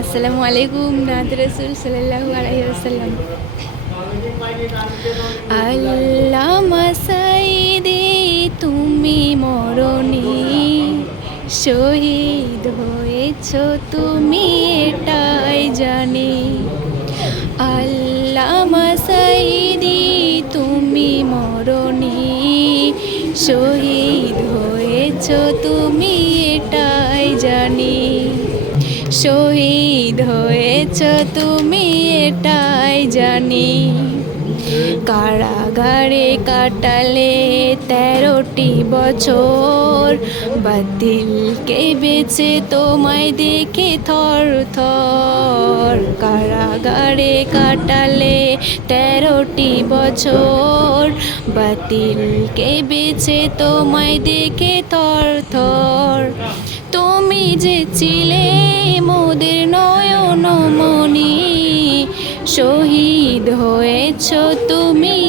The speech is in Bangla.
আসসালামু আলাইকুম নাত রাসূল সাল্লাল্লাহু আলাইহি ওয়াসাল্লাম। আল্লামা সাইদি তুমি মরণি, শহীদ হয়েছ তুমি এটাই জানি। আল্লামা সাইদি তুমি মরণি, শহীদ হয়েছ তুমি এটাই জানি। শহীদ হয়েছ তুমি এটাই জানি। কারাগারে কাটালে 13টি বছর, বাতিলকে বেছে তোমায় দেখে থর থর। কারাগারে কাটালে 13টি বছর, বাতিলকে বেছে তোমায় দেখে থর থর। তুমি যে ছিলে মোদের নয়নমণি, শহীদ হয়েছ তুমি।